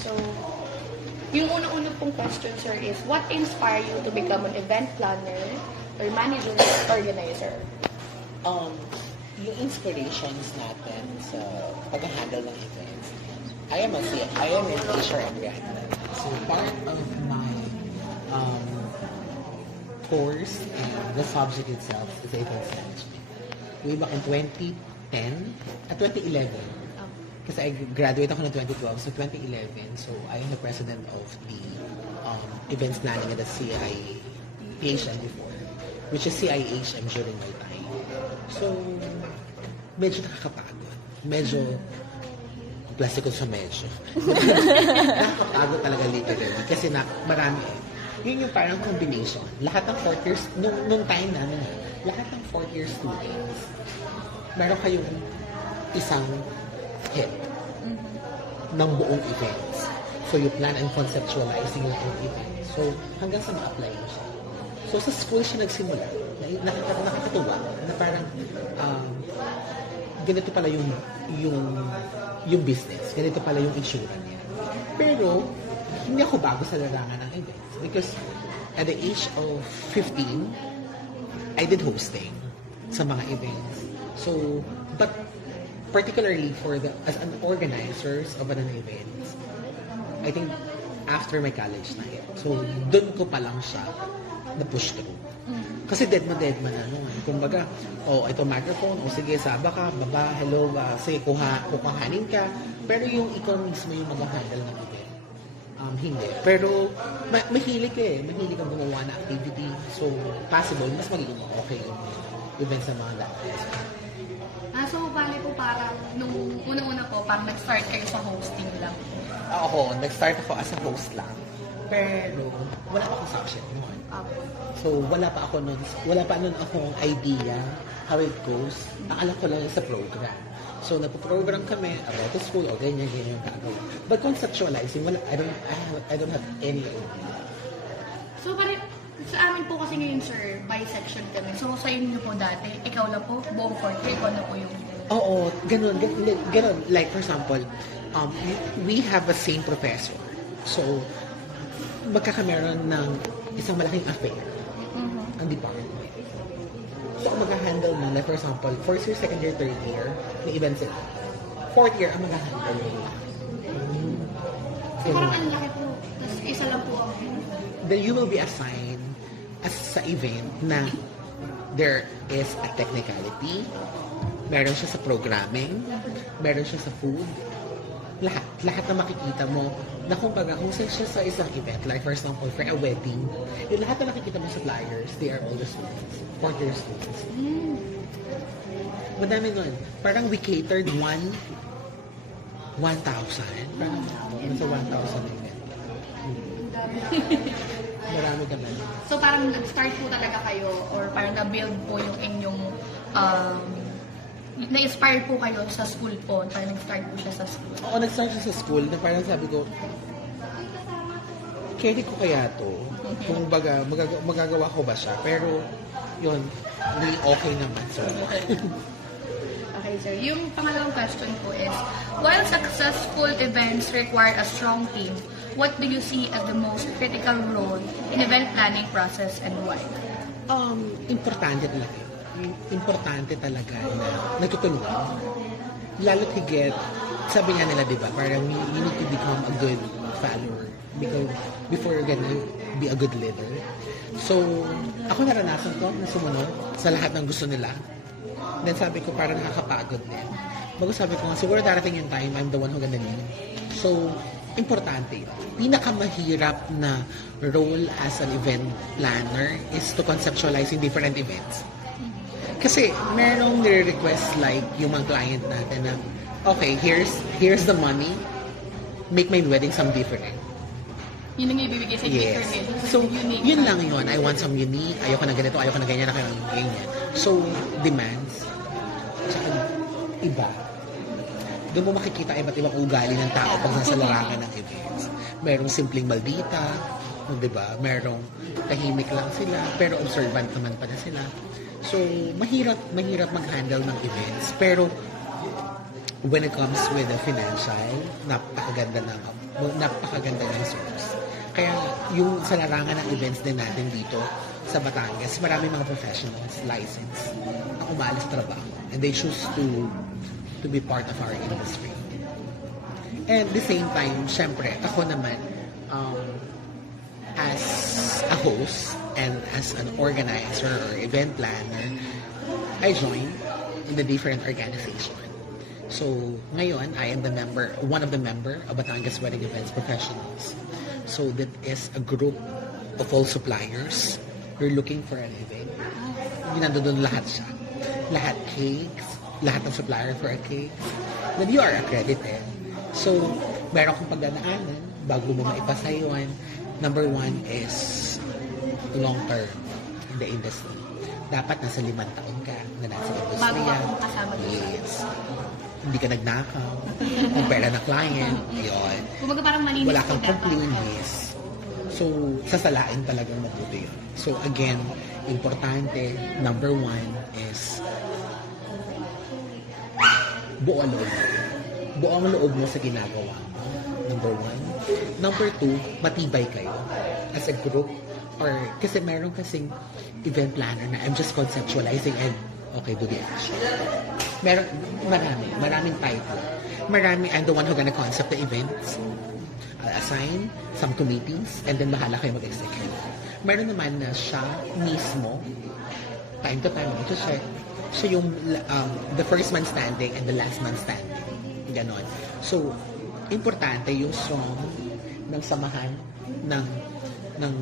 So, yung una-una pong question, sir, is what inspired you to become an event planner or manager or organizer? Yung inspirations natin sa pag-handle ng events, I am an HR graduate. So part of my course and the subject itself is events management. Way back in 2011, kasi I graduate ako ng 2012, so 2011, so I am the president of the events planning at the CIHM before, which is CIHM during my time. So, medyo nakakapagod. Medyo, plastic ko sa medyo. Nakakapagod talaga literally kasi marami eh. Yun yung parang combination. Lahat ng fourth years, nung time namin, lahat ng fourth year students, meron kayong isang head ng buong events. So, you plan and conceptualizing yung events. So, hanggang sa ma-apply mo siya. So, sa school siya nagsimula. Nakakatuwa na parang ganito pala yung business. Ganito pala yung issue niya. Pero, hindi ako bago sa larangan ng events. Because at the age of 15, I did hosting sa mga events. So, but particularly as an organizers of an event, I think after my college na hit. So, dun ko pa lang siya na-push through. Kasi dead man na. No? Kumbaga, ito microphone, sige, saba ka, baba, hello, sige, kukuhanin ka. Pero yung ikaw mismo yung mag-handle ng event. Hindi. Pero, mahilig eh. Mahilig ang gumawa na activity. So, possible, mas magiging okay yung events ng mga dapat. So, bali po parang, nung unang-una po, parang nag-start kayo sa hosting lang. Ako, nag-start ako as a host lang. Pero, wala pa akong subject noon. So, wala pa nun akong idea how it goes. Ang alam ko lang sa program. So, nagpo-program kami about the school o ganyan yung gagawin. But conceptualizing, I don't have any idea. So, parang sa amin po kasi ngayon, sir, bi-section kami. So, sa inyo po dati, ikaw lang po, buong fourth year, ikaw na po yung... Oo, ganun. Like, for example, we have a same professor. So, magkakameron ng isang malaking affair ang department. So, ang mag-handle mo, like for example, first year, second year, third year, may events sila. Fourth year, ang mag-handle mo. So, parang ang laki po. Tapos, isa lang po ako. Then you will be assigned as sa event na there is a technicality, meron siya sa programming, meron siya sa food, lahat na makikita mo na kumbaga kung saan siya sa isang event, like for example, for a wedding, yung lahat na nakikita mo sa flyers, they are all the students, fourth year students. Madami nun. Parang we catered 1,000. Parang nasa 1,000 event. Marami ka ba? So, parang nag-start po talaga kayo or parang na-build po yung inyong na-inspire po kayo sa school po. Parang nag-start po siya sa school. Oo, nag-start siya sa school na parang sabi ko, carry ko kaya to? Kung baga, magagawa ko ba siya? Pero, yun, really okay naman. So, Okay, sir. Yung pangalawang question po is, while successful events require a strong team, what do you see as the most critical role in event planning process and why? Importante talaga. Importante talaga na nagtutulungan. Lalo't higit, sabi nga nila, di ba, parang you need to become a good follower. Because before you're gonna be a good leader. So, ako naranasan ko na sumunod sa lahat ng gusto nila. Then sabi ko, parang nakakapagod din. Bago sabi ko nga, siguro darating yung time, I'm the one who gonna lead. So, importante. Pinakamahirap na role as an event planner is to conceptualizing different events. Kasi merong nire-request like yung mga client natin na, okay, here's the money, make my wedding some different. Yun ang ibibigay sa Yes. So, yun lang yun. I want some unique, ayoko na ganito, ayoko na ganyan, ayoko na ganyan. So, demands. Tsaka, iba. Doon mo makikita iba't ibang ugali ng tao pag nasa larangan ng events. Merong simpleng maldita, di ba? Merong tahimik lang sila, pero observant naman pala sila. So, mahirap mag-handle ng events. Pero, when it comes with the financial, napakaganda ng source. Kaya yung sa larangan ng events din natin dito sa Batangas, marami mga professionals, licensed, na umalis sa trabaho. And they choose to be part of our industry. And at the same time, syempre, ako naman, as a host and as an organizer or event planner, I joined in the different organization. So, ngayon, I am one of the member of Batangas Wedding Events Professionals. So, that is a group of all suppliers. You're looking for an event. Nandun lahat siya. Lahat cakes, lahat ng supplier for a cake. Then you are accredited. So, meron kong pagdanaanan bago mo maipasa yun. Number one is long term in the industry. Dapat nasa 5 taon ka na nasa industriya. Bago ka kung kasama doon. Yes. Hindi ka nagnakaw. Kung pera na client, yun. Kumbaga parang malinis. Wala kang complaints. So, sasalain talagang mabuti yun. So, again, importante, number one is buo ang loob. Buo ang loob mo sa ginagawa mo. Number one. Number two, matibay kayo as a group. Or, kasi meron kasing event planner na I'm just conceptualizing and okay, do the action. Maraming title. I'm the one who gonna concept the events. I'll assign some committees and then bahala kayo mag-execute. Meron naman na siya mismo, time to time, ito siya yung the first man standing and the last man standing. Ganon. So, importante yung song ng samahan ng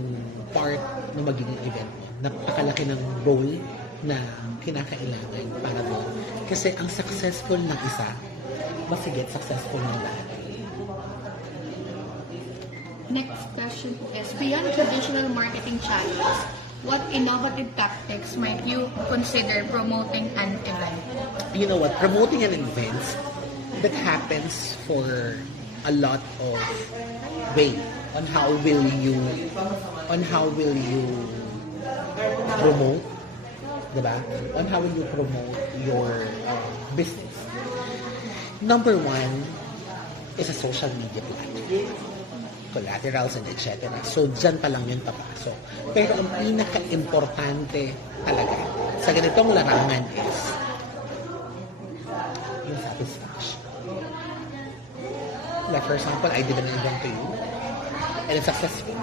part na magiging event mo. Napakalaki ng role na kinakailangan para doon. Kasi ang successful ng isa, masigit successful ng lahat. Next question po is, beyond traditional marketing channels, what innovative tactics might you consider promoting an event? You know what? Promoting an event, that happens for a lot of way on how will you promote, diba? On how will you promote your business. Number one is a social media platform, collaterals and etc. So, dyan pa lang yun papasok. Pero ang pinaka-importante talaga sa ganitong larangan is yung satisfaction. Like for example, I did an event to you and it's successful.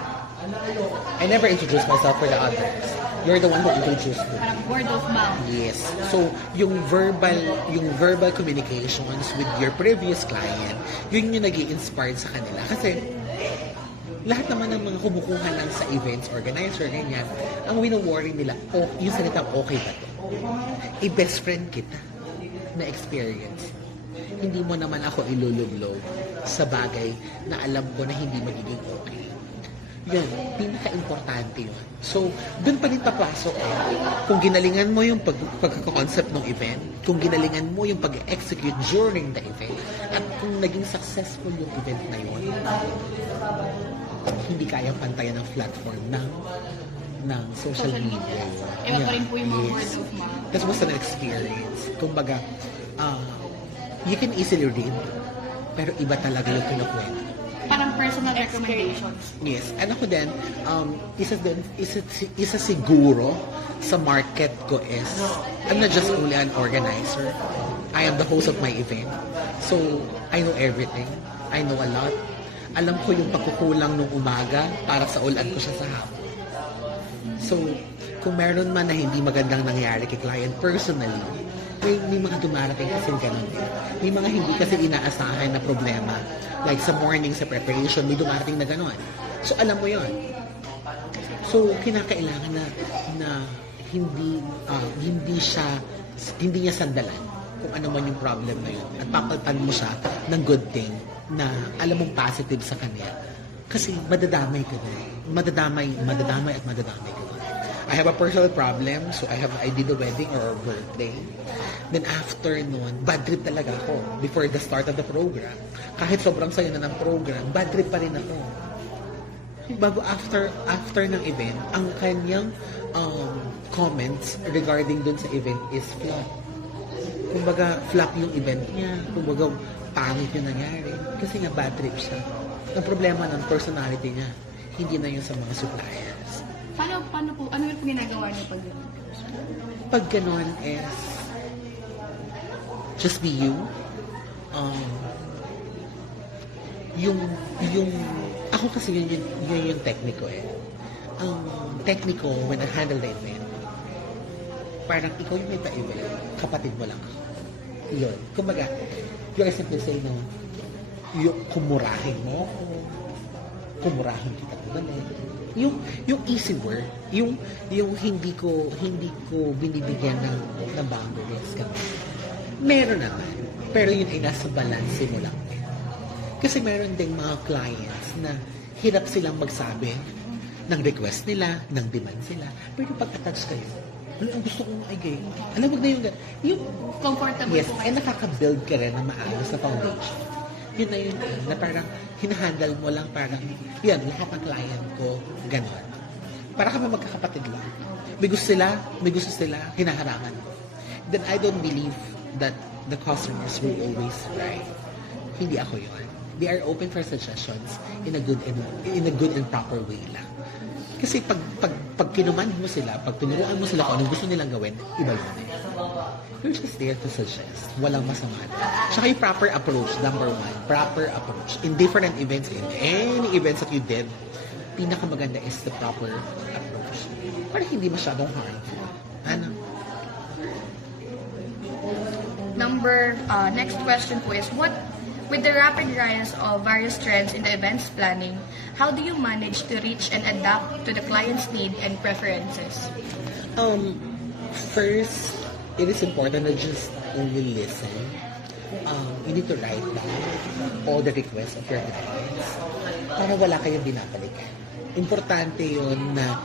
I never introduced myself for the others. You're the one who introduced me. Parang word of mouth. Yes. So, yung verbal communications with your previous client, yun yung nag-i-inspired sa kanila. Kasi, lahat naman ng mga kumukuha lang sa events organizer, ganyan, ang wino-worry nila, yung salitang okay ba to? Best friend kita na experience. Hindi mo naman ako ilulublow sa bagay na alam ko na hindi magiging okay. Yun, pinaka-importante yun. So, dun pa rin papasok kung ginalingan mo yung pagkaka-concept ng event, kung ginalingan mo yung pag-execute during the event, at kung naging successful yung event na yun, hindi kayang pantayan ng platform ng social media. Iba pa rin po yung mga word of mouth. That was an experience. Kumbaga, you can easily read, pero iba talaga yung kinukwento. Parang personal recommendations. Yes. And ako din, isa siguro sa market ko is, I'm not just only an organizer. I am the host of my event. So, I know everything. I know a lot. Alam ko yung pagkukulang nung umaga para sa ulan ko siya sa hapon. So, kung meron man na hindi magandang nangyari kay client personally, may mga dumarating kasi ganun din. May mga hindi kasi inaasahan na problema. Like sa morning, sa preparation, may dumarating na ganun. So, alam mo yon. So, kinakailangan na hindi niya sandalan kung ano man yung problem na yun. At papalpan mo siya ng good thing na alam mong positive sa kanya. Kasi madadamay ka na. Madadamay at madadamay ka na. I have a personal problem, so I did a wedding or a birthday. Then after nun, bad trip talaga ako before the start of the program. Kahit sobrang saya na ng program, bad trip pa rin ako. Bago after ng event, ang kanyang comments regarding dun sa event is flat. kumbaga, flop yung event niya. Kumbaga, pangit yung nangyari. Kasi nga, bad trip siya. Ang problema ng personality niya, hindi na yun sa mga suppliers. Paano po, ano yung ginagawa niyo pag yun? Pag ganon is, just be you. Ako kasi yun yung technique ko eh. Ang technique ko when I handle the event, parang ikaw yung may pa-event, kapatid mo lang ako. Yun. Kumbaga, you are simply saying no, kumurahin mo ako, kumurahin kita ulit. Yung easy work, yung hindi ko binibigyan ng boundaries kami. Meron naman, pero yun ay nasa balance mo lang. Kasi meron ding mga clients na hirap silang magsabi ng request nila, ng demand sila. Pero pag-attach kayo, ang gusto kong gay. Alam mo na yung Comfortable yes, po ay nakaka-build ka rin ng maayos na foundation. Yun na yun na parang hinahandle mo lang parang, yan, lahat ng client ko, gano'n. Para kami magkakapatid lang. May gusto sila, hinaharangan ko. Then I don't believe that the customers will always right. Hindi ako yun. They are open for suggestions in a good and proper way lang. Kasi pag kinuman mo sila, pag tinuruan mo sila kung anong gusto nilang gawin, iba yun eh. You're just there to suggest. Walang masama. Tsaka yung proper approach, number one, proper approach. In different events, in any events that you did, pinakamaganda is the proper approach. Para hindi masyadong harmful. Ano? Next question po is, with the rapid rise of various trends in the events planning, how do you manage to reach and adapt to the client's need and preferences? First, it is important to just only listen. You need to write down all the requests of your clients para wala kayong binabalikan. Importante yun na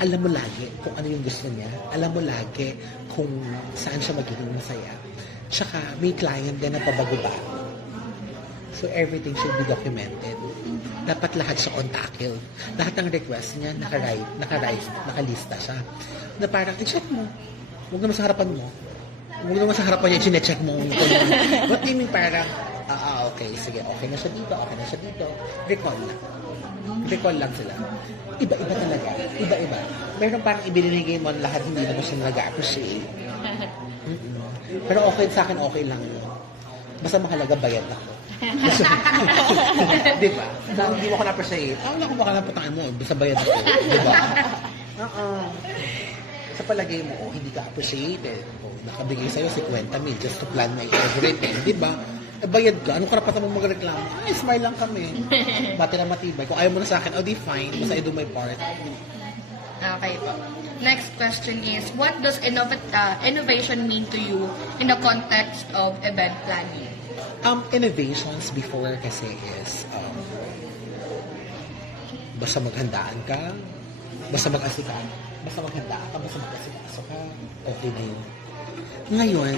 alam mo lagi kung ano yung gusto niya. Alam mo lagi kung saan siya magiging masaya. Tsaka may client din na pabago-bago. So everything should be documented. Dapat lahat siya on tackle. Lahat ng request niya nakalista siya. Na parang, i-check mo. Huwag naman sa harapan mo. Huwag naman sa harapan niya, i-check mo. What do you mean parang, okay, sige, okay na siya dito, okay na siya dito. Recall lang. Recall lang sila. Iba-iba talaga. Iba-iba. Meron parang ibinigay mo lahat, hindi naman siya nag-appreciate. Pero okay sa akin, okay lang yun. Basta mahalaga bayad ako. Di ba? Kung hindi mo ako na-appreciate, ako baka naputangan mo, basta bayad ako. Di ba? Sa palagay mo, hindi ka appreciated. Nakabigay sa'yo 50 mil just to plan my everything. Di ba? Bayad ka. Anong karapatan mo magreklamo? Ay, smile lang kami. Bati na matibay. Kung ayaw mo na sa akin, di fine. Basta I do my part. Okay po. Next question is, what does innovation mean to you in the context of event planning? Innovations before kasi is basta maghandaan ka, basta mag-asika, basta maghandaan ka, basta mag-asikaso ka, okay na yun. Ngayon,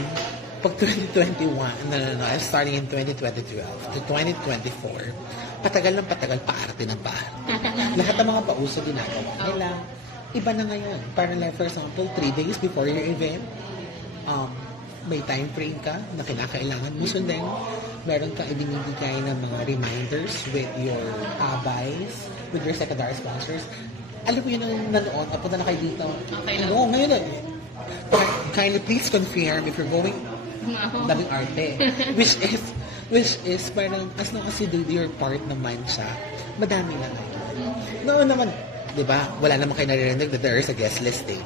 pag 2021, I'm starting in 2012 to 2024, patagal ng patagal, paarte ng paarte. Lahat ng mga pauso ginagawa nila. Iba na ngayon. Parang like, for example, 3 days before your event, may time frame ka na kinakailangan mo sundin. Meron ka ibinibigay ng mga reminders with your buys, with your secondary sponsors. Alam mo yun na noon, punta na kayo dito. Okay lang. Oo, ngayon kindly please confirm if you're going daming arte. Which is parang as long as you do your part naman siya, madami na ngayon. Noon naman, di ba, wala naman kayo naririnig that there is a guest listing.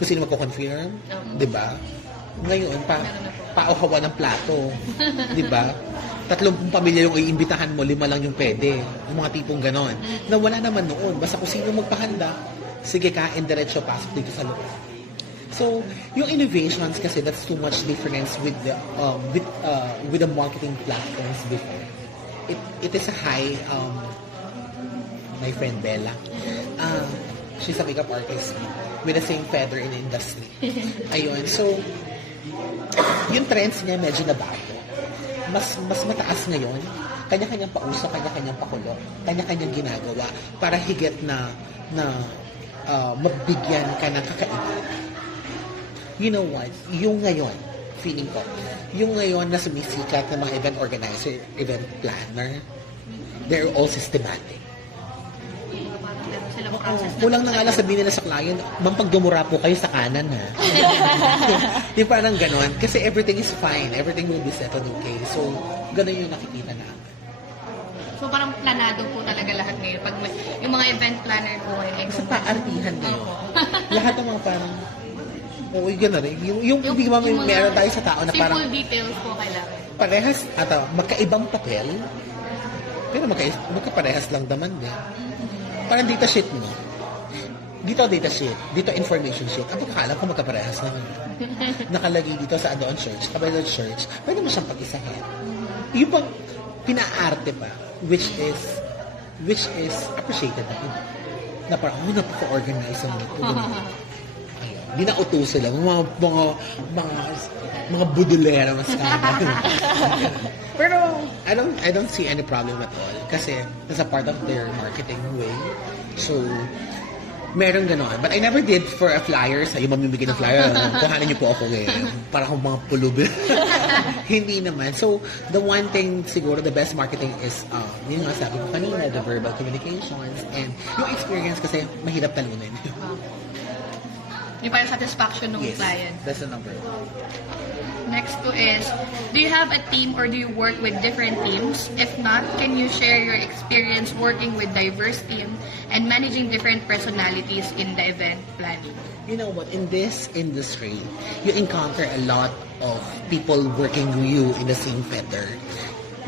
Kung sino magko-confirm, di ba? Ngayon, pauhawa ng plato. Di ba? 30 pamilya yung iimbitahan mo, 5 lang yung pwede. Yung mga tipong ganon. Na wala naman noon. Basta kung sino magpahanda, sige kain, diretso, pasok dito sa loob. So, yung innovations kasi, that's too much difference with the marketing platforms before. It is a high, my friend Bella, she's a makeup artist with the same feather in the industry. Ayun, so, yung trends niya medyo nabago. Mas mataas ngayon. Kanya-kanyang pauso, kanya-kanyang pakulo, kanya-kanyang ginagawa para higit na mabigyan ka ng kakaiba. You know what? Yung ngayon, feeling ko, yung ngayon na sumisikat ng mga event organizer, event planner, they're all systematic. Meron silang Oo, process na kulang na nga lang sabihin nila sa client, ma'am, pag dumura po kayo sa kanan, ha? Yung parang ganon. Kasi everything is fine. Everything will be settled okay. So, ganon yung nakikita namin. So parang planado po talaga lahat ngayon. Pag yung mga event planner po ay Sa paartihan ngayon. Lahat ng mga parang, oo, gano'n rin. Yung hindi ba may meron tayo sa tao na parang simple details po kailangan. parehas, at magkaibang papel, pero magkaparehas lang naman din. Parang data sheet mo. Dito data sheet, dito information sheet. Ang pagkakaalam ko magkaparehas naman. Nakalagay dito sa Adoon Church, Kabailan Church, pwede mo siyang pag-isahin. Yung pang pinaarte pa, which is appreciated na iba. Na parang, napaka-organize ang ito. Hindi na utuso lang. Mga budulera mas Pero, I don't see any problem at all. Kasi, that's a part of their marketing way. So, meron ganon. But I never did for a flyer. Sa'yo mamimigay ng flyer. Kuhanin niyo po ako ngayon. Para akong mga pulubi. Hindi naman. So, the one thing siguro, the best marketing is, yun nga sabi ko kanina, the verbal communications. And yung experience kasi, mahirap talunin. Yung parang satisfaction ng Yes, client. that's the number. Next to is, do you have a team or do you work with different teams? If not, can you share your experience working with diverse team and managing different personalities in the event planning? You know what? In this industry, you encounter a lot of people working with you in the same feather.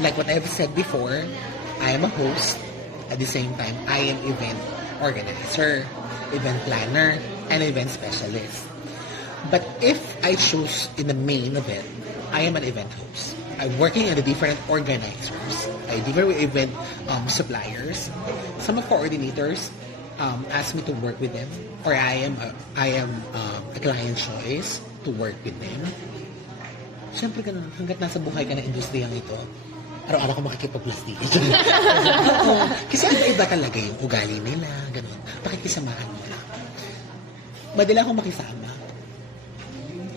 Like what I've said before, I am a host. At the same time, I am event organizer, event planner, and event specialist. But if I choose in the main event, I am an event host. I'm working on the different organizers. I deal with event suppliers. Some of coordinators ask me to work with them, or I am a client choice to work with them. Siyempre ganun, hanggat nasa buhay ka ng industriyang ito, araw-araw ko makikipag-plastic. Kasi iba-iba talaga yung ugali nila, ganun. Pakikisamahan mo lang. Madali akong makisama.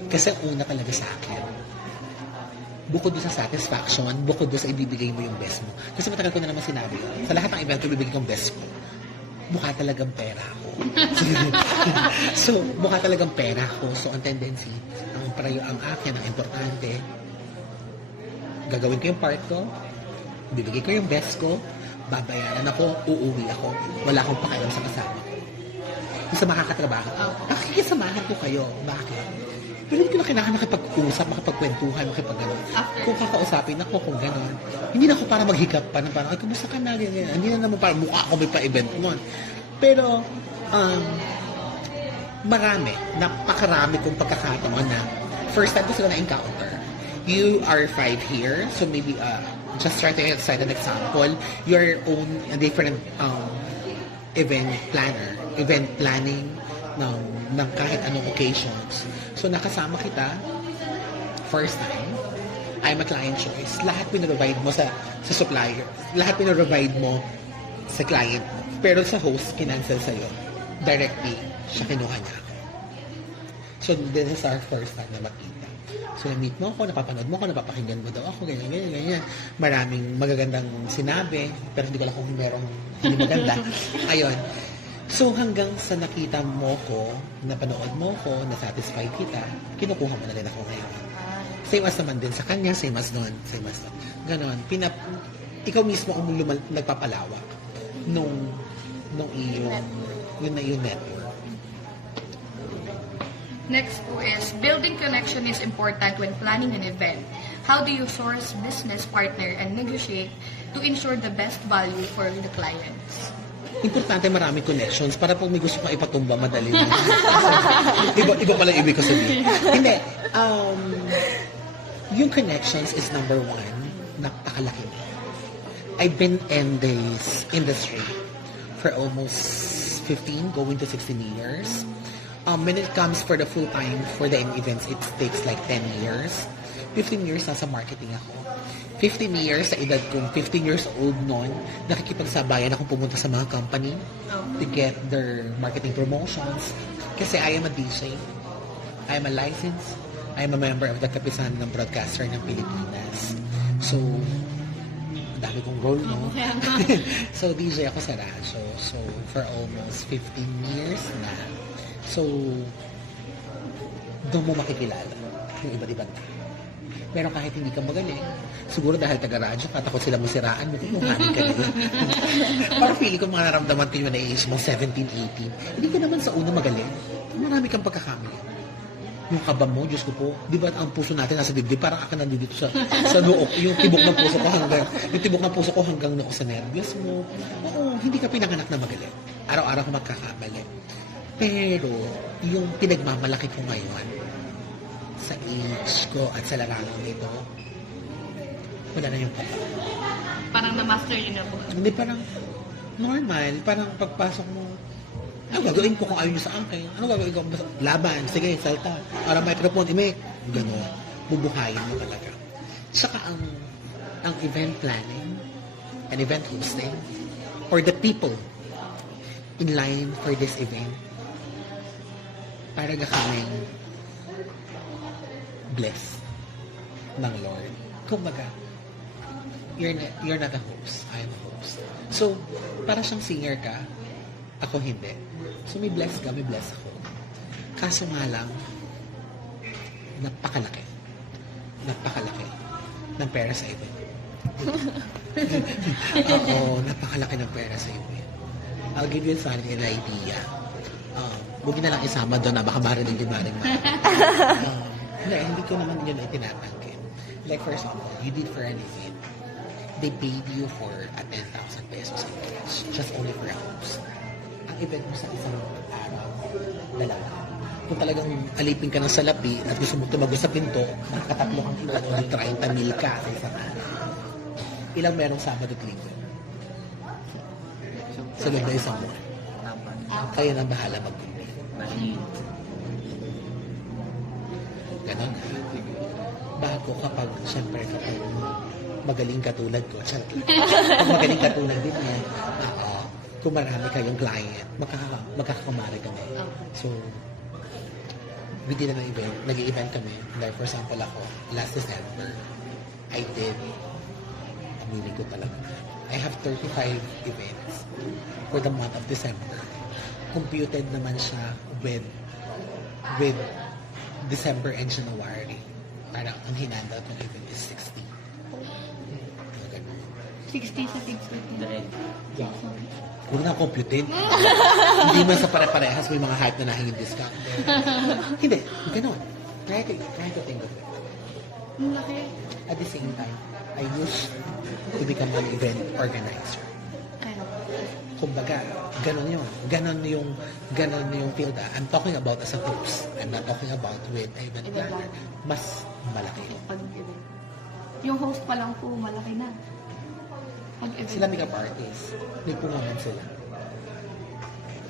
Kasi ang una talaga sa akin, bukod doon sa satisfaction, bukod doon sa ibibigay mo yung best mo. Kasi matagal ko na naman sinabi, sa lahat ng event ko, ibibigay kong best ko. Mukha talagang pera ko. So, mukha talagang pera ko. So, ang tendency, ang akin, ang importante, gagawin ko yung part ko, bibigay ko yung best ko, babayaran ako, uuwi ako, wala akong pakialam sa kasama ko. Yung sa makakatrabaho, nakikisamahan ko kayo. Bakit? Pero hindi ko na kailangan makipag-usap, makipagkwentuhan, makipag-gano'n. Kung kakausapin ako, kung gano'n, hindi na ako para maghikap pa na parang, ay, kumusta ka na? Ganyan. Hindi na naman parang mukha ako may pa-event mo. Pero, napakarami kong pagkakataon na first time ko sila na-encounter. You are 5 here, so maybe, just try to cite an example, your own different event planning ng kahit anong occasions. So, nakasama kita, first time, I'm a client choice. Lahat pinag-provide mo sa supplier. Lahat pinag-provide mo sa client mo. Pero sa host, kinancel sa'yo. Directly, siya kinuha niya ako. So, this is our first time na makita. So, na-meet mo ako, napapanood mo ako, napapakinggan mo daw ako, ganyan. Maraming magagandang sinabi, pero hindi ko lang kung merong hindi maganda. Ayun. So, hanggang sa nakita mo ko, napanood mo ko, na-satisfied kita, kinukuha mo na rin ako ngayon. Same as naman din sa kanya, same as doon. Ganon. Ikaw mismo ang nagpapalawak nung iyong network. Next po is, building connection is important when planning an event. How do you source business partner and negotiate to ensure the best value for the clients? Importante marami connections para pag may gusto kang ipatumba, madali na. iba pala ibig ko sabihin. Hindi. Yung connections is number one. Napakalaki na. I've been in this industry for almost 15, going to 16 years. When it comes for the full time, for the events, it takes like 10 years. 15 years nasa marketing ako. 15 years sa edad kong 15 years old noon, nakikipagsabayan akong pumunta sa mga company to get their marketing promotions. Kasi I am a DJ. I am a licensed I'm a member of the Kapisan ng Broadcaster ng Pilipinas. So, ang dami kong role, no? So, DJ ako sa radyo. So, for almost 15 years na. So, doon mo makikilala yung iba't ibang tao. Pero kahit hindi ka magaling, siguro dahil taga-radyo ka, takot sila masiraan mo, kukuhanin ka nila. Parang feeling ko mga naramdaman ko yun na age mo, 17, 18. Hindi ka naman sa una magaling. Marami kang pagkakamali. Yung kaba mo, Diyos ko po, di ba ang puso natin nasa dibdib, parang ako nandito sa noo, yung tibok ng puso ko hanggang noo sa nervyos mo. Oo, hindi ka pinanganak na magaling. Araw-araw ka magkakamali. Pero, yung pinagmamalaki ko ngayon, sa age ko at sa larangan nito, wala na yung kaba. Parang na-master yun na po. Hindi, parang normal. Parang pagpasok mo, ano gagawin ko kung ayaw nyo sa akin? Ano gagawin ko? Laban, sige, salta. Para microphone, imik. Gano'n. Bubuhayin mo talaga. Saka ang event planning and event hosting or the people in line for this event, para kaming blessed ng Lord. Kumbaga, you're not a host. I am a host. So, para siyang singer ka, ako hindi. So, may bless ka, may bless ako. Kaso nga lang, napakalaki. Napakalaki ng pera sa event. Oo, napakalaki ng pera sa event. I'll give you an idea. Huwag na lang isama doon na baka marinig din maring hindi ko naman yun ay tinatangkin. Like for example, you did for an event, they paid you for a 10,000 pesos in cash, just only for a host. Ang event mo sa isang araw, dalawa. Kung talagang alipin ka ng salapi at gusto mo tumago sa pinto, nakakatatlo kang kilo ng 30 mil ka sa isang araw. Ilang merong Sabado at Linggo? Sa loob na isang buwan. Kaya na bahala mag-compete. Ganon. Bago kapag, siyempre kapag magaling katulad ko, pag magaling katulad din niya, kung marami kayong client, magkakakumari kami. So, we did an event, nag-event kami. Like, for example ako, last December, I did, aminin ko talaga, I have 35 events for the month of December. Computed naman siya with December and January. Parang ang hinanda kong event is 60. 60 sa 60. Yeah. Huwag na computed. Hindi man sa pare-parehas may mga hype na nahingin discount. Hindi, gano'n. Try to think of it. Laki. At the same time, I used to become an event organizer. Kumbaga, ganon yun. Ganon yung field. I'm talking about as a host. I'm not talking about with event planner. Mas malaki. Yung host pa lang po, malaki na. Sila makeup artists. May pumaman sila.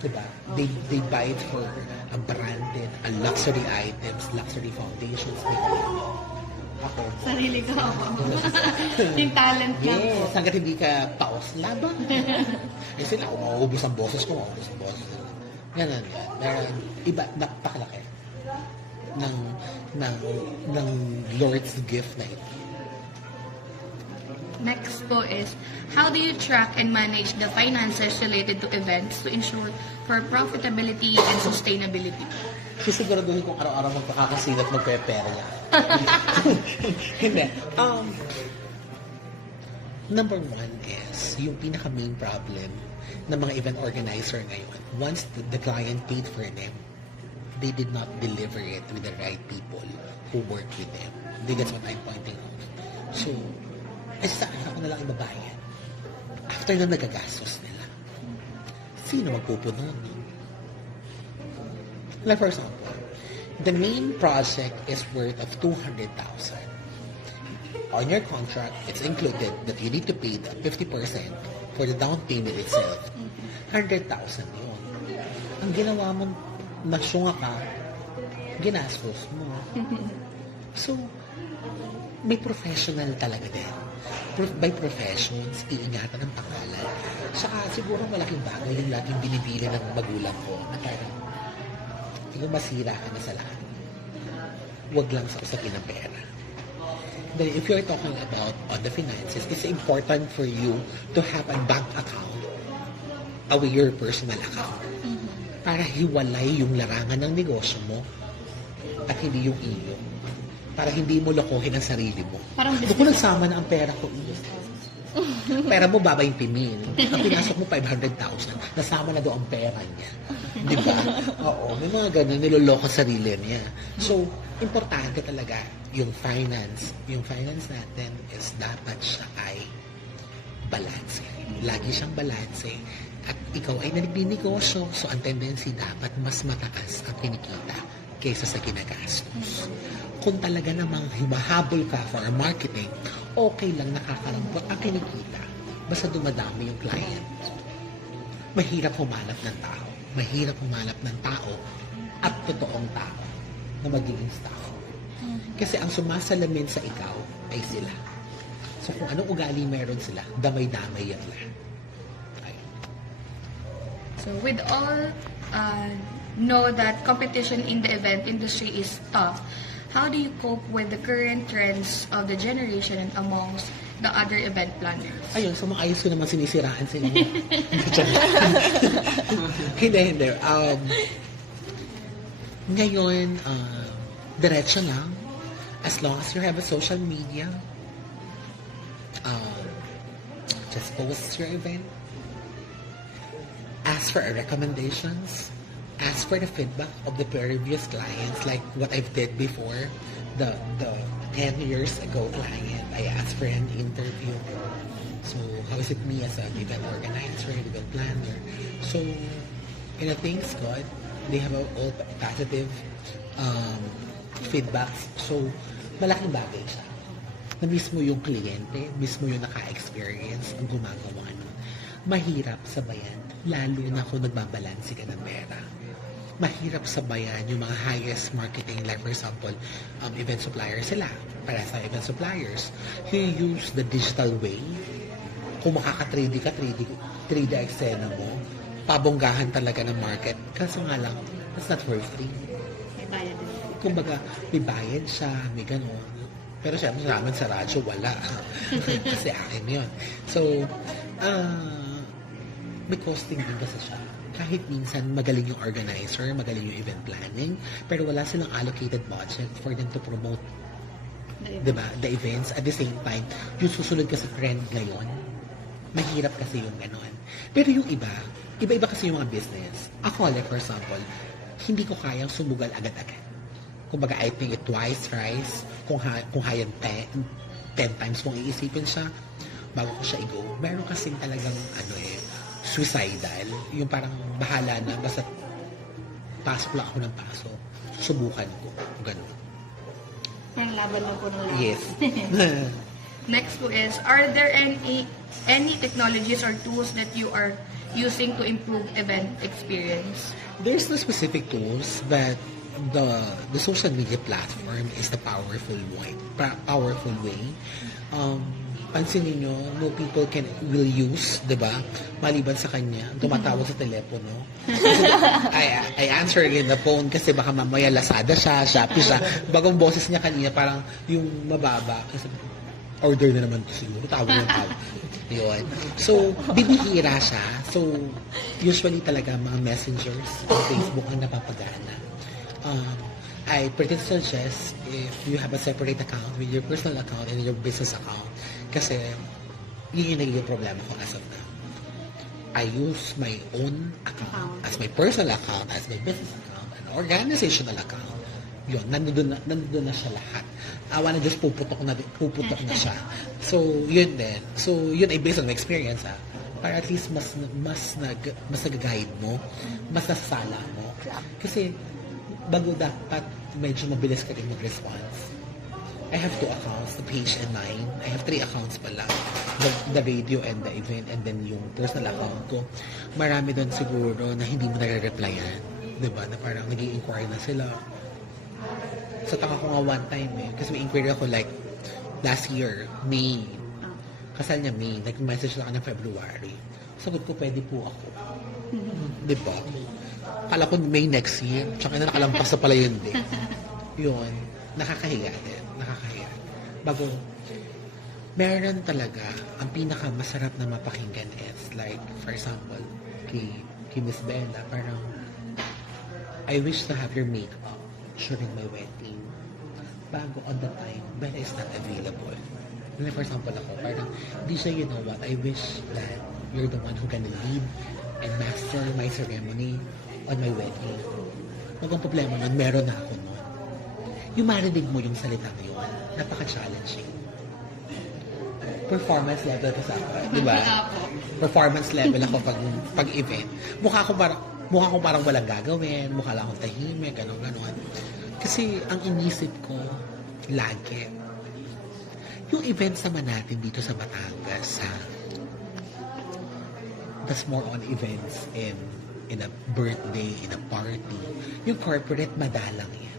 Diba? They buy it for a branded, a luxury items, luxury foundations, makeup. Ako. Sarili ko ako. Yung talent lang po. Yes, hanggat hindi ka paos, laban. Eh sila, kung mauubos ang boses ko, mauubos ang boses. Ganun yan. Meron, iba, napakalaki ng Lord's gift na ito. Next po is, how do you track and manage the finances related to events to ensure for profitability and sustainability? Sisiguraduhin kung araw-araw magpakakasilap magpe-perya. Hindi. Number one is, yung pinaka-main problem ng mga event organizer ngayon, once the client paid for them, they did not deliver it with the right people who work with them. That's what I'm pointing out. So, saan ako na lang ibabayad? After na nagagastos nila, sino magpupuno? Like for example, the main project is worth of 200,000. On your contract, it's included that you need to pay the 50% for the down payment itself. 100,000 yun. Ang ginawa mo, nasyunga ka, ginastos mo. So, may professional talaga din. By professions, iingatan ang pangalan. Saka siguro malaking bagay yung laging binibili ng magulang ko na parang yung masira ka na sa lahat. wag lang sa usapin ng pera. Then if you're talking about on the finances, it's important for you to have a bank account away your personal account. Para hiwalay yung larangan ng negosyo mo at hindi yung iyo. Para hindi mo lokohin ang sarili mo. Parang Kung nagsama na ang pera ko, pera mo baba yung pimin. Ang pinasok mo 500,000, nasama na doon ang pera niya. Di ba? Oo, may mga ganun, niloloko sarili niya. So, importante talaga yung finance. Yung finance natin is dapat siya ay balanse. Lagi siyang balanse. At ikaw ay nagbinegosyo, so ang tendency dapat mas mataas ang kinikita kaysa sa ginagastos. Kung talaga namang humahabol ka for marketing, okay lang nakakarampot ang kinikita. Basta dumadami yung client. Mahirap humanap ng tao. Mahirap humanap ng tao at totoong tao na magiging tao. Kasi ang sumasalamin sa ikaw ay sila. So kung anong ugali meron sila, damay-damay yan lahat. So with all know that competition in the event industry is tough, how do you cope with the current trends of the generation and amongst the other event planners? Ayun, so maayos ko naman sinisiraan sila. Hindi. Ngayon, diretso lang. As long as you have a social media, just post your event. Ask for recommendations. Ask for the feedback of the previous clients, like what I've did before. The 10 years ago client, I asked for an interview. So, how is it me as an event organizer, event planner? So, things good. They have all positive feedbacks. So, malaking bagay siya. Na mismo yung kliyente, mismo yung naka-experience ang gumagawa nun. Mahirap sabayan, lalo na kung nagbabalansi ka ng pera. Mahirap sabayan yung mga highest marketing, like for example, event suppliers sila. Para sa event suppliers, you use the digital way. Kung makaka-3D ka, 3D eksena mo, pabonggahan talaga ng market. Kaso nga lang, it's not for free. May bayad din. Kumbaga, may bayad siya, may gano'n. Pero syempre, naman sa radyo, wala. Kasi akin yun. So, may costing din kasi siya. Kahit minsan magaling yung organizer, magaling yung event planning, pero wala silang allocated budget for them to promote diba, the events. At the same time, yung susunod kasi trend ngayon, mahirap kasi yung ganon. Pero yung iba kasi yung mga business. Ako, like for example, hindi ko kayang sumugal agad-agad. Kumbaga, I think it twice, thrice, kung hayan 10 times kung iisipin siya, bago ko siya i-go. Meron kasing talagang, suicidal. Yung parang bahala na, basta pasok lang ako ng pasok. Subukan ko. Ganun. Parang laban lang po ng laban. Yes. Next po is, are there any technologies or tools that you are using to improve event experience? There's no specific tools, but the social media platform is the powerful way. Pansinin nyo, no people will use, di ba? Maliban sa kanya, tumatawag sa telepono. I answer in the phone kasi baka mamaya Lazada siya, Shopee siya. Bagong boses niya kanina, parang yung mababa. Kasi order na naman to siguro. Tawag ng tawag. Yun. So, bibihira siya. So, usually talaga mga messengers on Facebook ang napapagana. I pretty suggest if you have a separate account with your personal account and your business account. Kasi, yun yung nagiging problema ko as of now. I use my own account as my personal account, as my business account, an organizational account. Yun, nandun na siya lahat. I wanna just puputok na siya. So, yun din. So, yun ay based on my experience, para at least mas nag-guide mo, mas nasasala mo. Kasi, bago dapat medyo mabilis ka rin mag-response. I have 2 accounts, the page and mine. I have 3 accounts pala. The radio and the event and then yung personal account ko. Marami doon siguro na hindi mo nare-replyan. Diba? Na parang nag-i-inquire na sila. Sa tanga ko nga one time kasi may inquiry ako like last year, May. Kasal niya May. Nag-message lang ako ng February. Sagot ko, pwede po ako. Diba? Kala ko May next year. Tsaka na nakalampas na pala yun din. Yun. nakakahiya din. Nakakahiya. Bago, meron talaga, ang pinakamasarap na mapakinggan is, like, for example, kay Miss Bella, parang, I wish to have your makeup during my wedding. Bago on the time, Bella is not available. Like, for example, ako, parang, di siya, you know what, I wish that you're the one who gonna lead and master my ceremony on my wedding. Pag ang problema nun, meron na ako nun. Yung marinig mo yung salita na yun, napaka-challenging. Performance level kasi ako, di ba? Performance level ako pag event. Mukha ko parang walang gagawin, mukha lang akong tahimik, gano'n. Kasi ang inisip ko, lagi, yung events naman natin dito sa Batangas, that's more on events in a birthday, in a party. Yung corporate, madalang yan.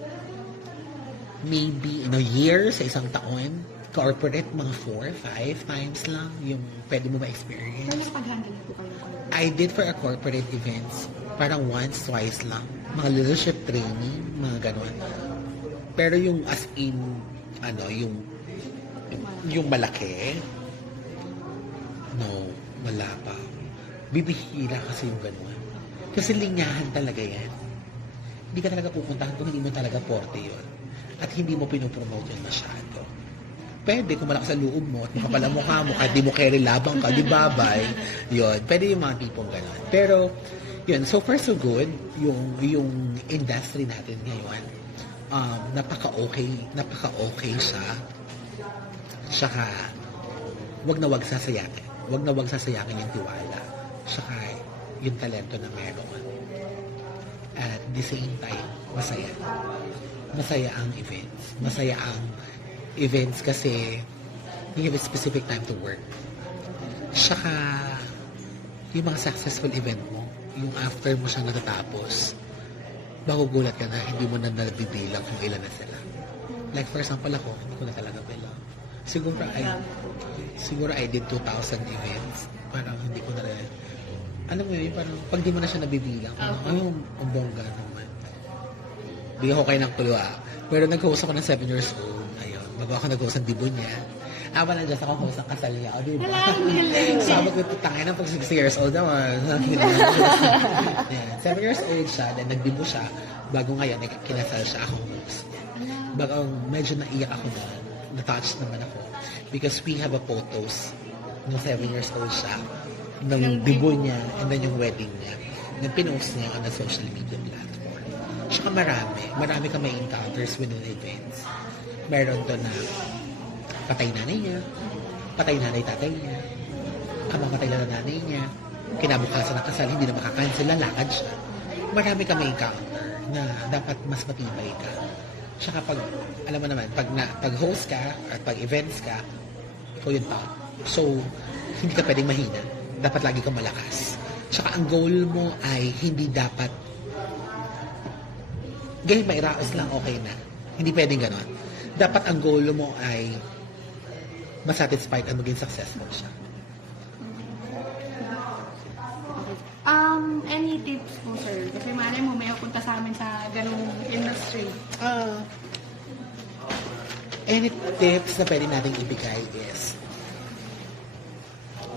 Maybe in a year, sa isang taon, corporate, mga 4, 5 times lang yung pwede mo ma-experience. Pero nakapag-handle po kayo ng corporate? I did for a corporate events, parang once, twice lang. Mga leadership training, mga ganon. Pero yung as in, yung malaki, no, wala pa. Bibihira kasi yung ganon. Kasi linyahan talaga yan. Hindi ka talaga pupuntahan kung hindi mo talaga forte yun. At hindi mo pinopromote yun masyado. Pwede kung malakas sa loob mo at makapal ang mukha mo at di mo carry labang ka, di babay. Yun. Pwede yung mga tipong gano'n. Pero, yun. So far so good. Yung industry natin ngayon, napaka-okay siya. Saka, wag na wag sasayangin. Wag na wag sasayangin yung tiwala. Saka, yung talento na meron. At the same time, masaya. Masaya ang events. Masaya ang events kasi you have a specific time to work. Saka, yung mga successful event mo, yung after mo siya natatapos, magugulat ka na hindi mo na nabibilang kung ilan na sila. Like for example ako, hindi ko na talaga bilang. Siguro I did 2,000 events. Parang hindi ko na rin. Alam mo yun, parang pag di mo na siya nabibilang, parang, ang bongga naman. Di ako kayo ng tuloy. Pero nag-host ako ng 7 years old. Ayun, bago ako nag-host ng dibo niya. Wala dyan ako host ng kasal niya. O, diba? Sabi ko, tangin na pag 60 years old naman. 7 years old siya, then nagdibo siya. Bago ngayon, kinasal siya akong host. Bago medyo naiyak ako na, na-touch naman ako. Because we have a photos nung 7 years old siya, ng dibo niya, and then yung wedding niya. Then pinost niya on a social media platform. Tsaka marami ka may encounters within events. Meron doon na patay nanay niya, patay nanay tatay niya, kamamatay na nanay niya, kinabukasan ng kasal, hindi na makakancel, lalakad siya. Marami ka may encounter na dapat mas matibay ka. Tsaka pag, alam mo naman, pag host ka, at pag events ka, ikaw yung top. So, hindi ka pwedeng mahina. Dapat lagi kang malakas. Tsaka ang goal mo ay hindi dapat gawin mairaos lang, okay na. Hindi pwedeng ganon. Dapat ang goal mo ay masatisfied at maging successful siya. Any tips po, sir? Kasi malay mo, may punta sa amin sa ganung industry. Any tips na pwede natin ibigay is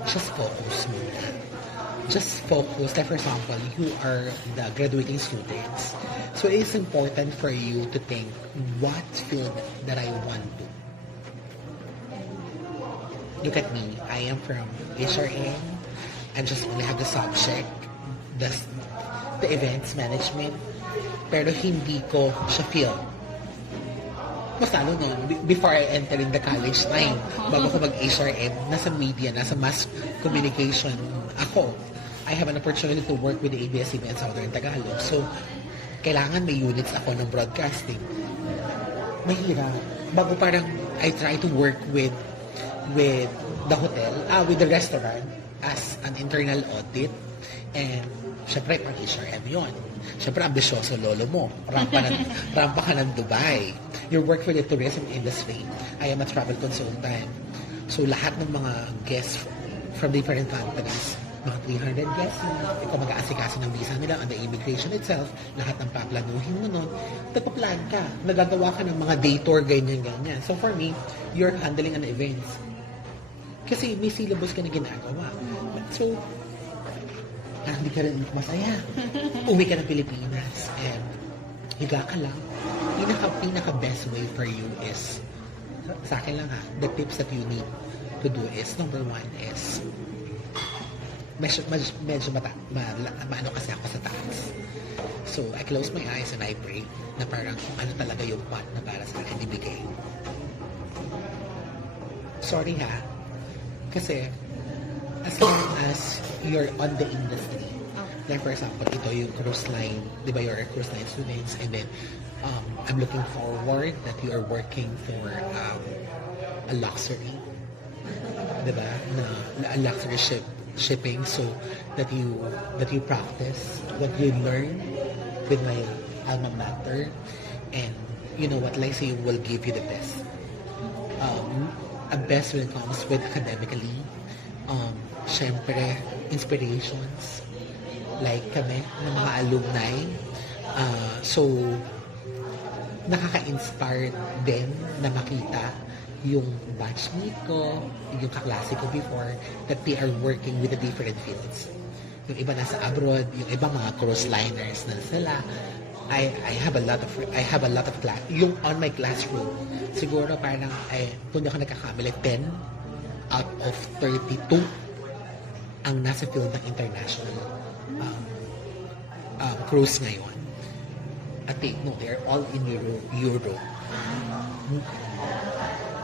just focus muna. Just focus. Like for example, you are the graduating students. So it's important for you to think, what field that I want to. Look at me. I am from HRM. I just only have the subject, the events management. Pero hindi ko siya feel. Mas lalo nun, before I enter in the college time, bago ko mag-HRM, nasa media, nasa mass communication ako. I have an opportunity to work with the ABS-CBN Southern Tagalog. So, kailangan may units ako ng broadcasting. Mahirap. Bago parang I try to work with the hotel, with the restaurant as an internal audit. And, syempre, pang HRM yun. Syempre, ambisyoso lolo mo. Rampa ka ng Dubai. You work with the tourism industry. I am a travel consultant. So, lahat ng mga guests from different companies, mga 300 guests na, ikaw mag-aasikaso ng visa nila, on the immigration itself, lahat ng paplanuhin mo nun, nagpa-plan ka, nagagawa ka ng mga day tour, ganyan-ganyan. So for me, you're handling an event. Kasi may syllabus ka na ginagawa. So, hindi ka rin masaya. Uwi ka ng Pilipinas and higa ka lang. Pinaka best way for you is, sa akin lang ha, the tips that you need to do is, number one is, medyo maano kasi ako sa taas. So, I close my eyes and I pray na parang kung ano talaga yung path na para sa akin ibigay. Sorry ha, kasi as long as you're on the industry, like for example, ito yung cruise line, di ba, you're a cruise line students, and then I'm looking forward that you are working for a luxury, di ba, a luxury shipping, so that you practice what you learn with my alma mater, and you know what, like say, will give you the best. A best when it comes with academically, syempre, inspirations, like kami, ng mga alumni. So, nakaka-inspire din na makita yung batchmate ko, yung kaklase ko before, that they are working with the different fields. Yung iba nasa abroad, yung iba mga cruise liners na sila. I have a lot of class. Yung on my classroom, siguro parang, kung di ako nagkakamali, 10 out of 32 ang nasa field ng international cruise ngayon. At no, they're all in Europe.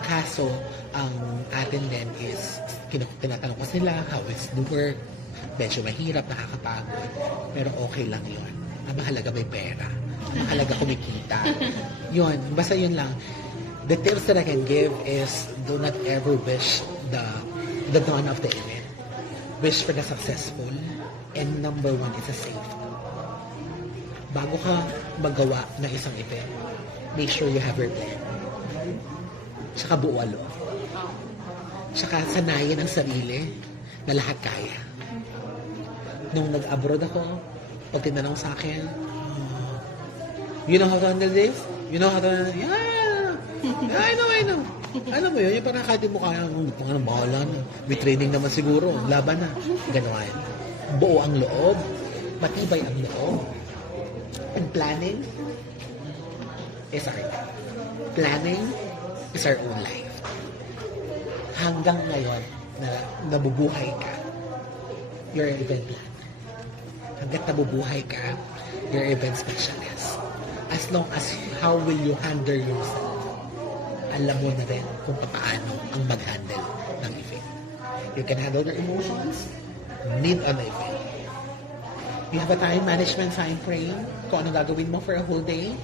Kaso, ang atin din is, tinatanong ko sila, how is the work? Medyo mahirap, nakakapagod. Pero okay lang yun. Ang mahalaga may pera. Ang mahalaga kumikita. Yun, basta yun lang. The tips that I can give is, do not ever wish the dawn of the event. Wish for the successful. And number one is a safety. Bago ka magawa ng isang event, make sure you have your plan. Tsaka buwalo. Tsaka sanayin ang sarili na lahat kaya. Nung nag-abroad ako, pag tinanong sa akin, you know how to handle this? You know how to handle this? Yeah, I know. Alam mo yun, yung parang kahit mo kaya, bahala na. May training naman siguro, laban na. Gano'n. Buo ang loob, matibay ang loob. And planning is art. Planning is our own life. Hanggang ngayon na nabubuhay ka, you're an event planner. Hanggang nabubuhay ka, you're an event specialist. As long as how will you handle yourself, alam mo na rin kung paano ang mag-handle ng event. You can handle your emotions, need an event. You have a time management time frame, kung ano gagawin mo for a whole day,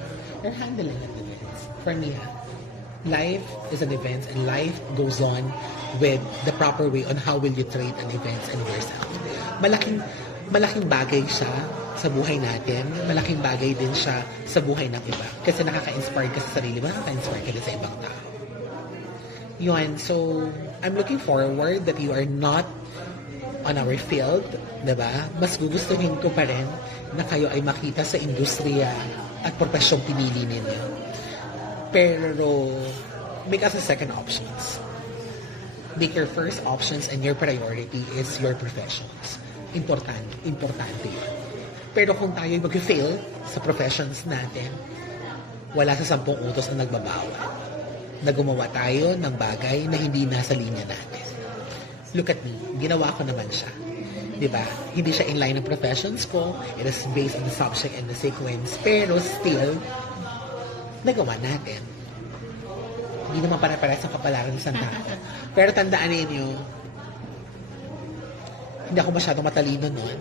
you're handling an event. For me, life is an event and life goes on with the proper way on how will you treat an event and yourself. Malaking bagay siya sa buhay natin, malaking bagay din siya sa buhay ng iba. Kasi nakaka-inspire ka sa sarili mo, nakaka-inspire ka din sa ibang tao. Yun, so, I'm looking forward that you are not on our field, diba? Mas gugustuhin ko pa rin na kayo ay makita sa industriya at profesyong pinili ninyo. Pero, make us a second options. Make your first options and your priority is your professions. Importante yun. Pero kung tayo ay mag-fail sa professions natin, wala sa 10 utos na nagbabawal. Na gumawa tayo ng bagay na hindi nasa linya natin. Look at me, ginawa ko naman siya. Diba? Hindi siya in line ng professions ko. It is based on the subject and the sequence. Pero still, nagawa natin. Hindi naman para-pares ang kapalaran ng isang tao. Pero tandaan ninyo, hindi ako masyadong matalino noon.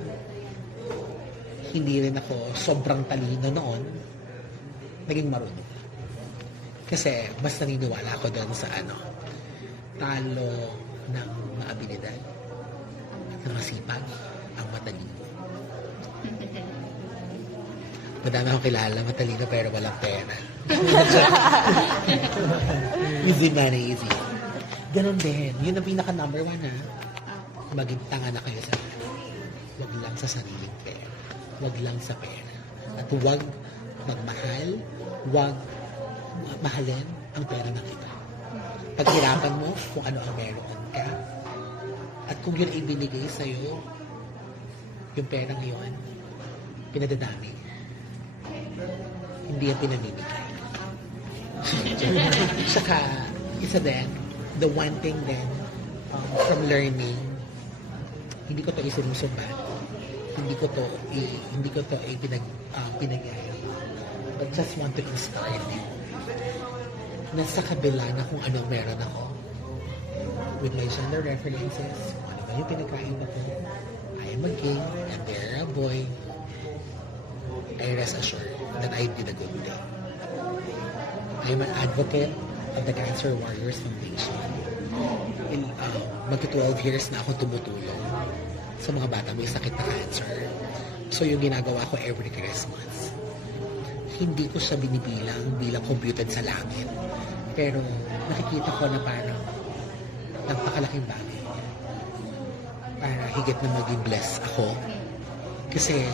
Hindi rin ako sobrang talino noon. Naging marunong. Kasi mas naniniwala ako doon sa talo ng abilidad at ng masipag ang matalino. Madami akong kilala matalino pero walang pera. Easy man, easy. Ganon din. Yun ang pinaka number 1 ha. Maging tanga na kayo sa wag lang sa sariling pera. Wag lang sa pera. At wag magmahal, wag mahalin ang pera ng iba. Paghirapan mo kung ano ang meron ka. At kung yun ay binigay sa'yo, yung pera ngayon, pinadadami. Hindi yung pinamimigay. Saka, isa din, the one thing then, from learning, hindi ko to isinusubat. Hindi ko to pinagay. But just want to inspire you. Na sa kabila na kung ano meron ako, with my gender references, kung ano ba yung pinagkaiba ko, I am a gay and they're a boy, I rest assured that I did a good thing. I am an advocate of the Cancer Warriors Foundation. Magto-12 years na ako tumutulong sa mga bata may sakit na cancer. So yung ginagawa ko every Christmas, hindi ko siya binibilang bilang computed sa langit. Pero nakikita ko na parang napakalaking bagay para higit na maging blessed ako. Kasi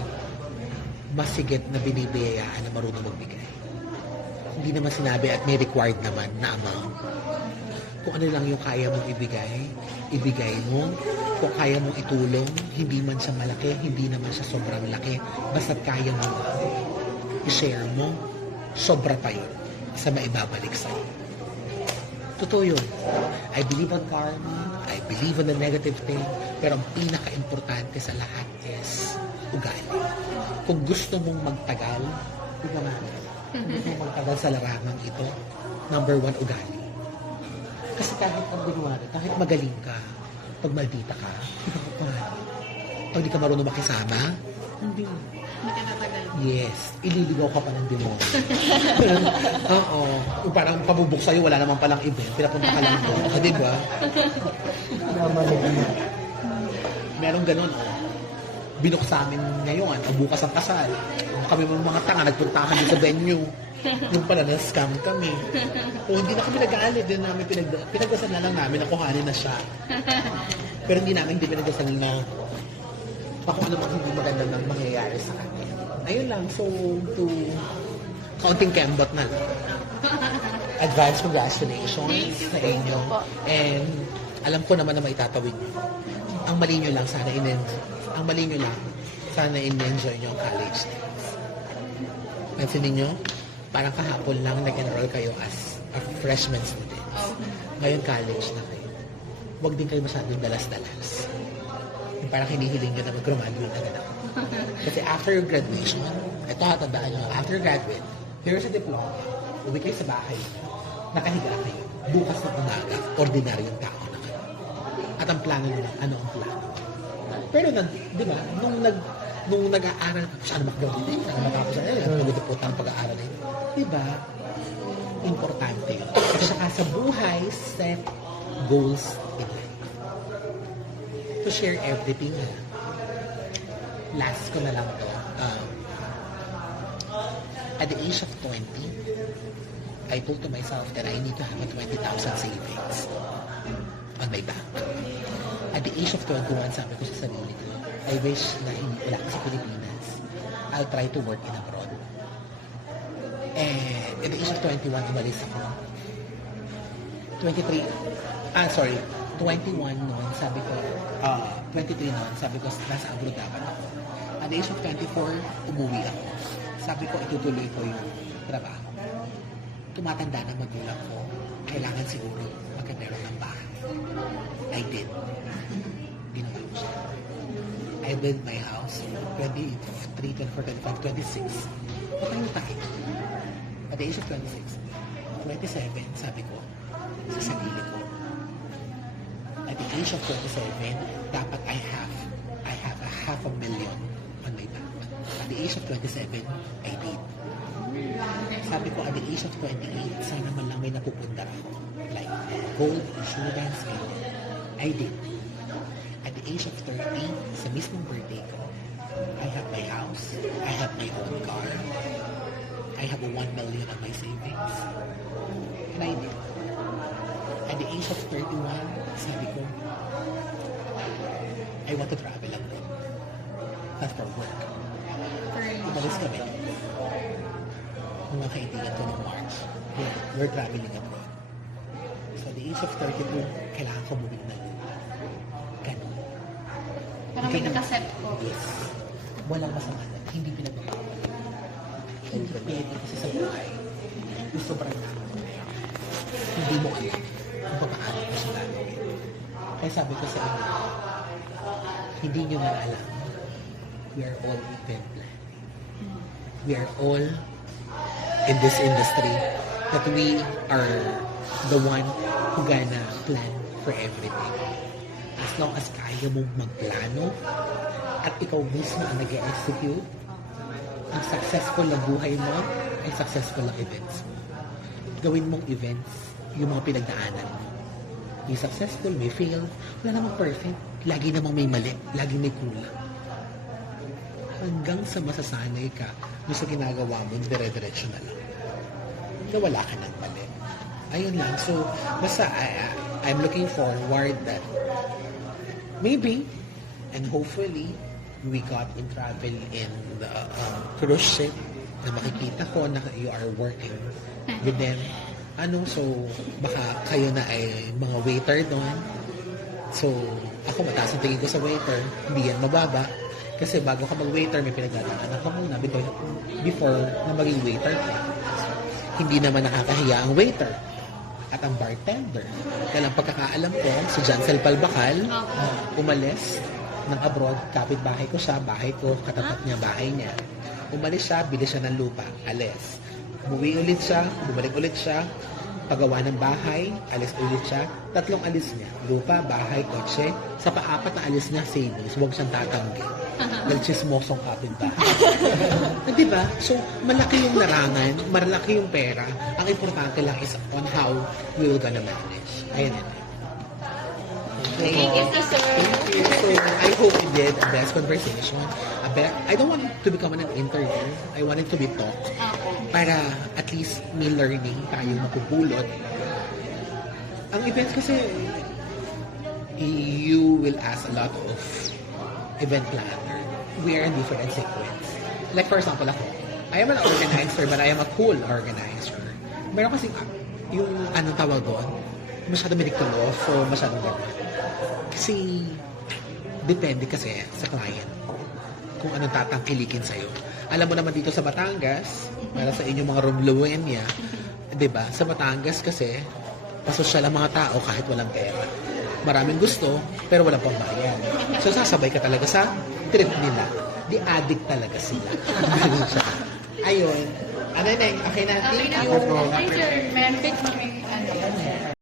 mas higit na binibiyayaan na marunong magbigay. Hindi naman sinabi at may required naman na amount. Kung ano lang yung kaya mong ibigay mo. Kung kaya mong itulong, hindi man siya malaki, hindi naman siya sobrang laki. Basta't kaya mo i-share mo, sobra pa yun sa maibabalik sa'yo. Totoo yun. I believe on karma, I believe on the negative thing, pero ang pinaka-importante sa lahat is ugali. Kung gusto mong magtagal, kung gusto mong magtagal sa larangang ito, number 1, ugali. Kasi kahit ang binwari, kahit magaling ka, pag maldita ka, hindi ka kapahali. Pag di ka marunong makisama, hindi. Hindi ka natagal. Yes, ililigaw ka pa ng demonyo. Oo. Yung parang pabubuk sa'yo, wala naman palang event, pinapunta ka lang doon. O, diba? Meron ganun, oh. Binuk sa amin ngayon, bukas ang kasal. Kami mga tanga, nagpunta kami sa venue. Yung pala, na-scam kami. O, hindi na kami nag-aalit. Din namin pinagdasal na lang namin na kuhanin na siya. Pero hindi pinagdasal na kung ano mang hindi maganda nang mangyayari sa kanya. Ayun lang. So, kaunting kembot na lang. Advance congratulations sa inyo. And alam ko naman na maitatawid nyo. Ang mali nyo lang, sana in-enjoy nyo ang college days. Pansinin nyo, parang kahapon lang nag-enroll kayo as a freshman student. Ngayon college na kayo. Huwag din kayo masyadong dalas-dalas. Yung parang hinihiling nyo na mag-graduate agad ako. Kasi after graduation, ito hatandaan nyo, after graduate, here's a diploma. Uwi kayo sa bahay. Nakahiga kayo. Bukas na umaga, ordinaryong tao na kayo. At ang plano nyo, ano ang plano? Pero di ba, nung nag-aaral ka, saan mag-graduate? Saan matapos na yun? Pag-utipot ang pag-aaral na yun. Di ba? Importante yun. At saka sa buhay, set goals in life. To share everything. Last ko na lang to. At the age of 20, I told to myself that I need to have a 20,000 savings on my bank. At the age of 21, sabi ko sa sarili ko, I wish na wala ka sa Pilipinas. I'll try to work in abroad. And at the age of 21, umalis ako. 21 noon, sabi ko, 23 noon, sabi ko, nasa abroad dapat ako. At the age of 24, umuwi ako. Sabi ko, itutuloy ko yung trabaho. Tumatanda na magulang ko, kailangan siguro magkameron ng bahay. I did. Ginawa ko siya. I built my house, 23, 24, 25, 26. Patayo tayo. At the age of 26, 27, sabi ko, sa sarili ko, at the age of 27, dapat I have a $500,000 on my bank. At the age of 27, I did. Sabi ko, at the age of 28, sana man lang may napupundar ako. Like, gold, insurance, I did. At the age of 30, sa mismong birthday ko, I have my house, I have my own car, I have a $1 million on my savings. And I did. At the age of 31, sabi ko, I want to travel abroad. Not for work. Right. Umalis kami. Mga kaibigan ko ng March. We're traveling abroad. So, at the age of 32, kailangan ko bumili ng lupa. Ganun. Parang may nakaset ko. Yes. Walang masama na. Hindi pinagbabago. Hindi pwede kasi sa buhay. Gusto sobrang dami. Hindi mo alam kung paano mo siya gagawin. Kaya sabi ko sa inyo, hindi nyo man alam, we are all event planning. We are all in this industry that we are the one who gonna plan for everything. As long as kaya mong magplano at ikaw mismo ang nag-execute, ang successful na buhay mo ay successful na events mo. Gawin mong events yung mga pinagdaanan mo. May successful, may fail, wala namang perfect. Lagi namang may mali, lagi may kulang. Hanggang sa masasanay ka doon sa ginagawa mo, dire-diretso na lang. Nawala ka ng mali. Ayun lang. So, basta I'm looking forward that maybe and hopefully we got in travel in the cruise ship na makikita ko na you are working with them. So baka kayo na ay mga waiter doon. So, ako mataas ang tingin ko sa waiter, hindi yan mababa. Kasi bago ka mag-waiter, may pinagdadaanan ka muna before na maging waiter ka. Hindi naman nakakahiya ang waiter at ang bartender. Kaya lang pagkakaalam ko, si Jancel Palbacal, umalis ng abroad, kapit-bahay ko siya, bahay ko, katapat niya, bahay niya. Umalis siya, bili siya ng lupa, alis. Umuwi ulit siya, bumalik ulit siya, pagawa ng bahay, alis ulit siya, 3 alis niya. Lupa, bahay, kotse, sa paapat na alis niya, savings, huwag siyang tatanggi. Nagchismosong kapit-bahay. Diba? So, malaki yung larangan, malaki yung pera, ang importante lang is on how we will gonna manage. Ayan na. Okay. Thank you, sir. Thank you. So, I hope you did a best conversation. I don't want it to become an interview. I want it to be talk. Para at least may learning tayo mapupulot. Ang events kasi, you will ask a lot of event planner. We are in different sequence. Like for example, ako, I am an organizer but I am a cool organizer. Meron kasi yung anong tawag doon, masyadong medicoloso, masyadong gano'n. Kasi, depende kasi sa client kung anong tatangkilikin sa'yo. Alam mo naman dito sa Batangas, para sa inyong mga Romluenia, diba? Sa Batangas kasi, pasosyal ang mga tao kahit walang pera. Maraming gusto, pero walang pambayad. So, sasabay ka talaga sa trip nila. Di addict talaga sila. Ganun siya. Ayun. Ano na, okay na? Okay na Thank po. you. Hi, sir. May fix mo